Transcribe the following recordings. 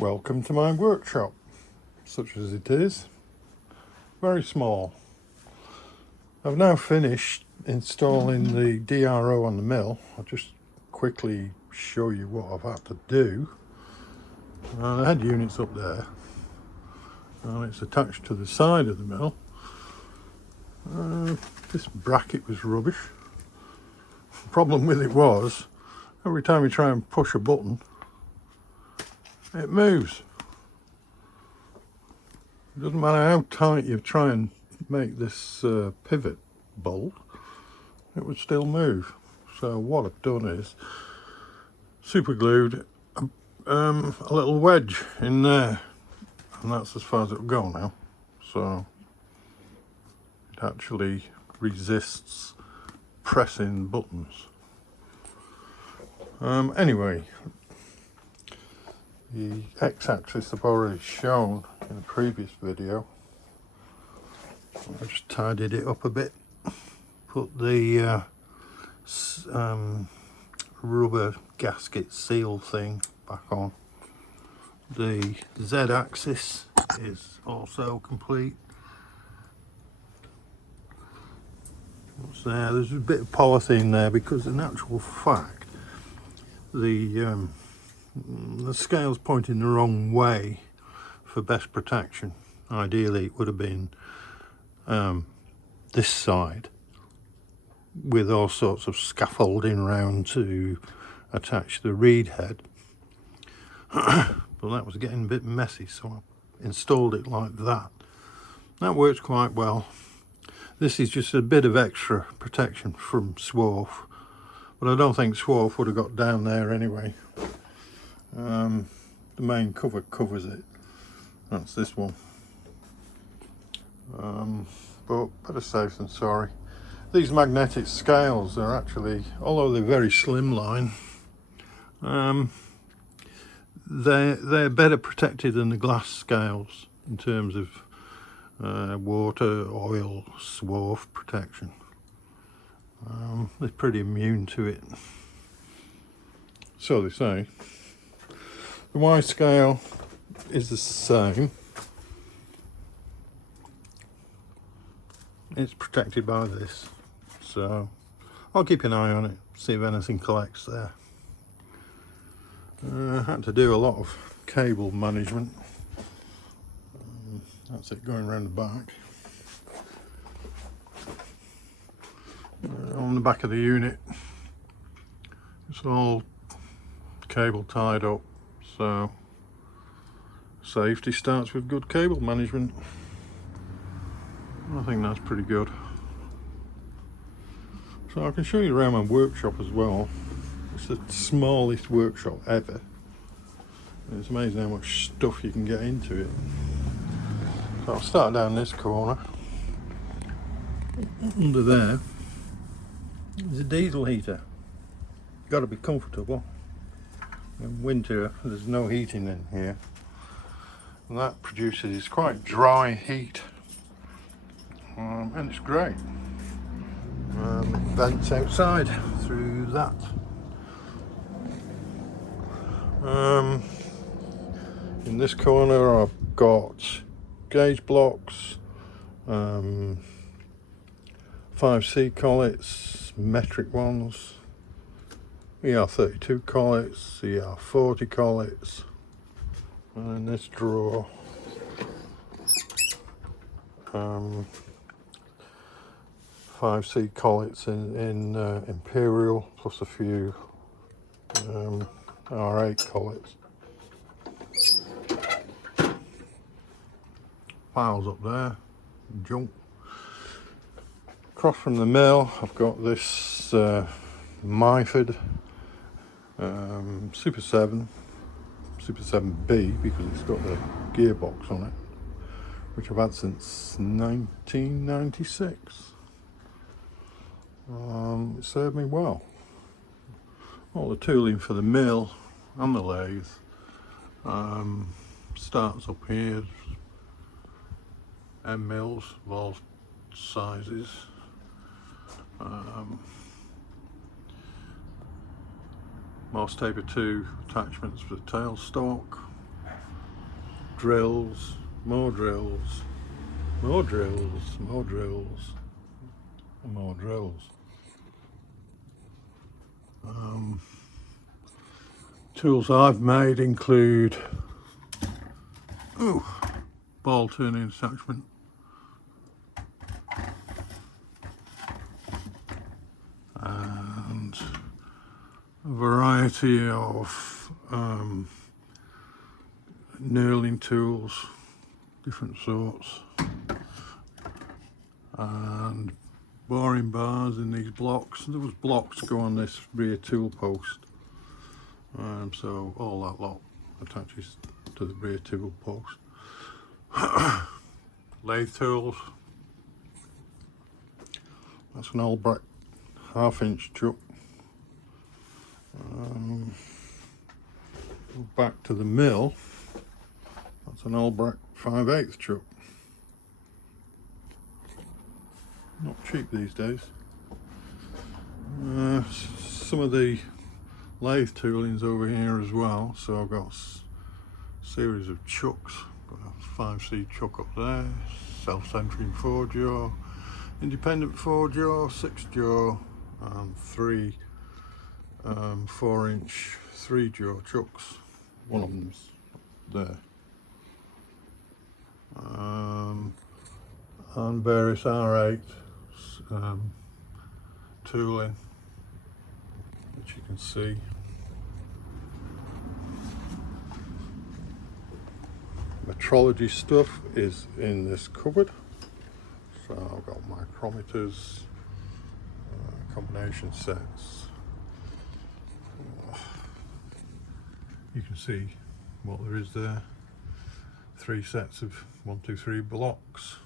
Welcome to my workshop, such as it is. Very small. I've now finished installing the DRO on the mill. I'll just quickly show you what I've had to do. I had units up there, and it's attached to the side of the mill. This bracket was rubbish. The problem with it was, every time you try and push a button, it moves. It doesn't matter how tight you try and make this pivot bolt, it would still move. So what I've done is super glued a little wedge in there, and that's as far as it'll go now. So it actually resists pressing buttons. Anyway, the x-axis I've already shown in a previous video. I just tidied it up a bit, put the rubber gasket seal thing back on. The z-axis is also complete. What's there? There's a bit of polythene there because in actual fact the scale's pointing the wrong way for best protection. Ideally it would have been this side with all sorts of scaffolding around to attach the reed head. But that was getting a bit messy, so I installed it like that. That works quite well. This is just a bit of extra protection from swarf, but I don't think swarf would have got down there anyway. The main cover covers it. That's this one. But better safe than sorry. These magnetic scales are actually, although they're very slimline, they're better protected than the glass scales in terms of water, oil, swarf protection. They're pretty immune to it. So they say. The Y scale is the same. It's protected by this, so I'll keep an eye on it, see if anything collects there. I had to do a lot of cable management. That's it going around the back. On the back of the unit, it's all cable tied up, so safety starts with good cable management. I think that's pretty good. So I can show you around my workshop as well. It's the smallest workshop ever. And it's amazing how much stuff you can get into it. So I'll start down this corner. Under there is a diesel heater. Got to be comfortable. In winter there's no heating in here, and that produces quite dry heat. And it's great. Vents outside through that. In this corner I've got gauge blocks, 5C collets, metric ones, ER32 collets, ER40 collets, and in this drawer 5C collets in Imperial, plus a few R8 collets. Piles up there, junk. Across from the mill I've got this Myford Super 7B because it's got the gearbox on it, which I've had since 1996. It served me well. All the tooling for the mill and the lathe starts up here. M mills of all sizes. Morse taper 2 attachments for the tailstock. drills, more drills, more drills, more drills, and more drills. Tools I've made include ball turning attachment, and a variety of knurling tools, different sorts, and boring bars in these blocks. There was blocks go on this rear tool post, so all that lot attaches to the rear tool post. Lathe tools. That's an old black 1/2 inch chuck. Back to the mill. That's an old black 5/8 chuck. Not cheap these days. Some of the lathe tooling's over here as well, so I've got a series of chucks. Got a 5C chuck up there, self-centering 4-jaw, independent 4-jaw, 6-jaw, and 3 4-inch 3-jaw chucks. One of them's there. And various R8 tooling, which you can see. Metrology stuff is in this cupboard. So I've got micrometers, combination sets. You can see what there is there. 3 sets of 1, 2, 3 blocks.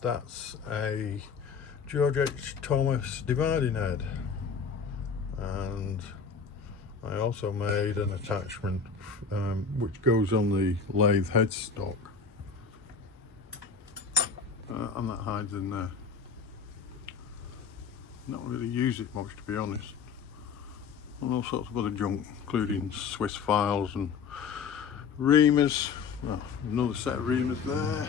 That's a George H. Thomas dividing head, and I also made an attachment which goes on the lathe headstock, and that hides in there. Not really use it much, to be honest. And all sorts of other junk, including Swiss files and reamers. Well, another set of reamers there.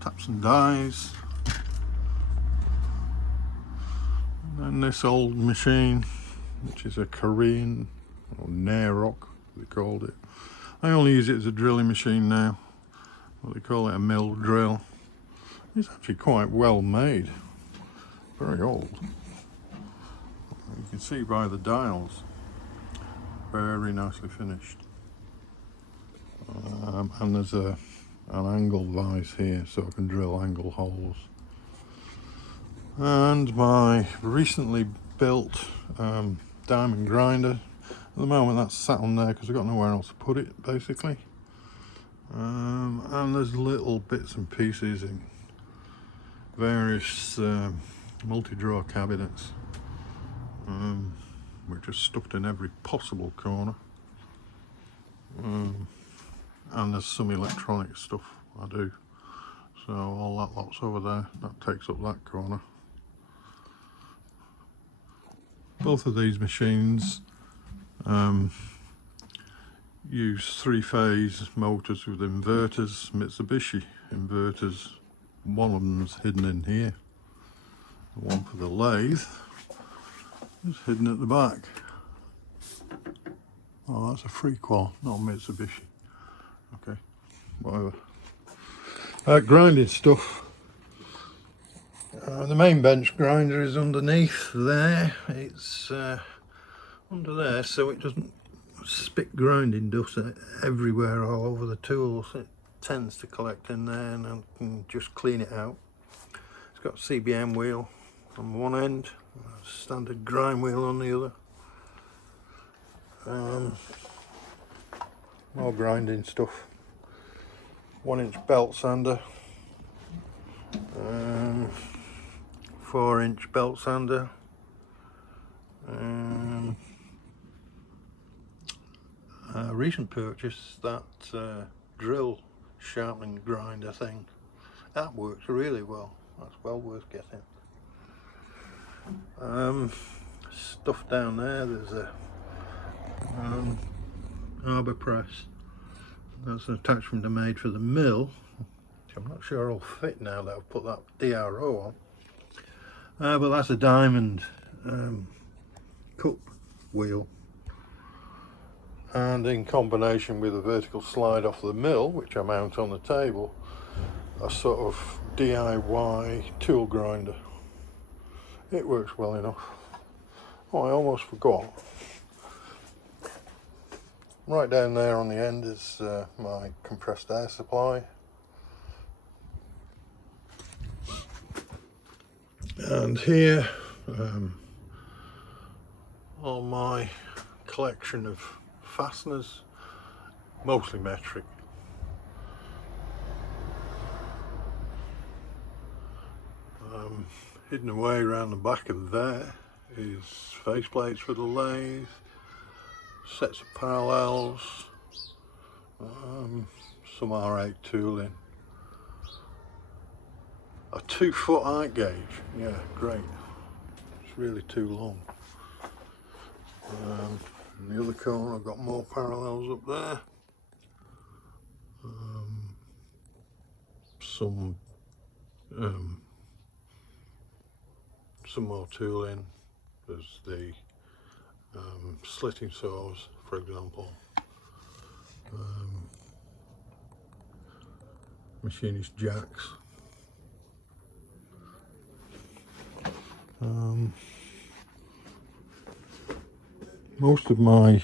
Taps and dies. And then this old machine, which is a Korean, or Nairok, they called it. I only use it as a drilling machine now. What they call it, a mill drill. It's actually quite well made. Very old. You can see by the dials, very nicely finished. And there's an angle vise here, so I can drill angle holes. And my recently built diamond grinder. At the moment that's sat on there because I've got nowhere else to put it, basically. And there's little bits and pieces in various multi-drawer cabinets, which are stuffed in every possible corner. And there's some electronic stuff I do, so all that lot's over there. That takes up that corner. Both of these machines use 3-phase motors with inverters, Mitsubishi inverters. One of them's hidden in here. The one for the lathe is hidden at the back. Oh, that's a Freequal, not a Mitsubishi. Okay, whatever. Grinding stuff. The main bench grinder is underneath there. It's under there, so it doesn't spit grinding dust everywhere all over the tools. It tends to collect in there, and I can just clean it out. It's got a CBM wheel on one end, a standard grind wheel on the other. More grinding stuff. 1-inch belt sander, 4-inch belt sander, recent purchase, that drill sharpening grinder thing. That works really well. That's well worth getting. stuff down there. There's a arbor press. That's an attachment I made for the mill, which I'm not sure will fit now that I've put that DRO on. But that's a diamond cup wheel, and in combination with a vertical slide off the mill, which I mount on the table, a sort of DIY tool grinder. It works well enough. Oh, I almost forgot. Right down there on the end is my compressed air supply. And here are my collection of fasteners, mostly metric. Hidden away around the back of there is face plates for the lathe, sets of parallels, some R8 tooling, a 2-foot height gauge. Yeah, great. It's really too long. In the other corner I've got more parallels up there. Some more tooling. There's the slitting saws, for example. Machinist jacks. Most of my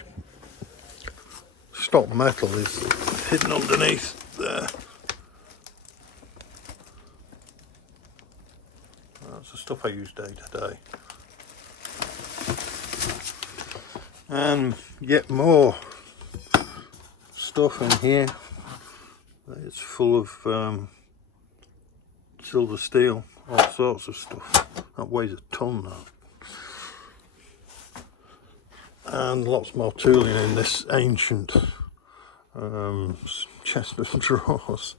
stock metal is hidden underneath there. That's the stuff I use day to day. And yet more stuff in here. It's full of silver steel, all sorts of stuff. That weighs a ton now. And lots more tooling in this ancient chest of drawers.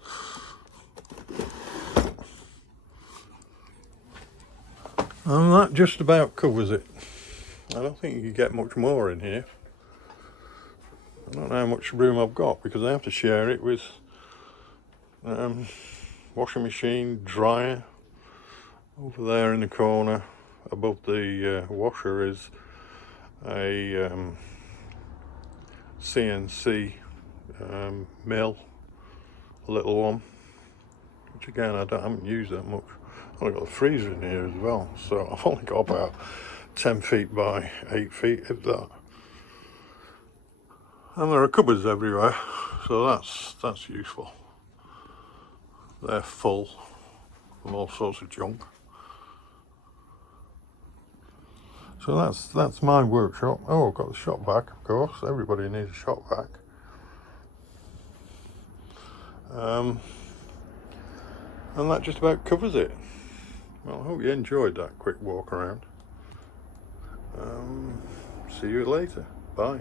And that just about covers it. I don't think you can get much more in here. I don't know how much room I've got because I have to share it with washing machine, dryer. Over there in the corner above the washer is a CNC mill, a little one, which again I haven't used that much. I've only got a freezer in here as well, so I've only got about 10 feet by 8 feet, if that. And there are cupboards everywhere, so that's useful. They're full of all sorts of junk. So that's my workshop. Oh, I've got the shop vac, of course. Everybody needs a shop vac. And that just about covers it. Well, I hope you enjoyed that quick walk around. See you later. Bye.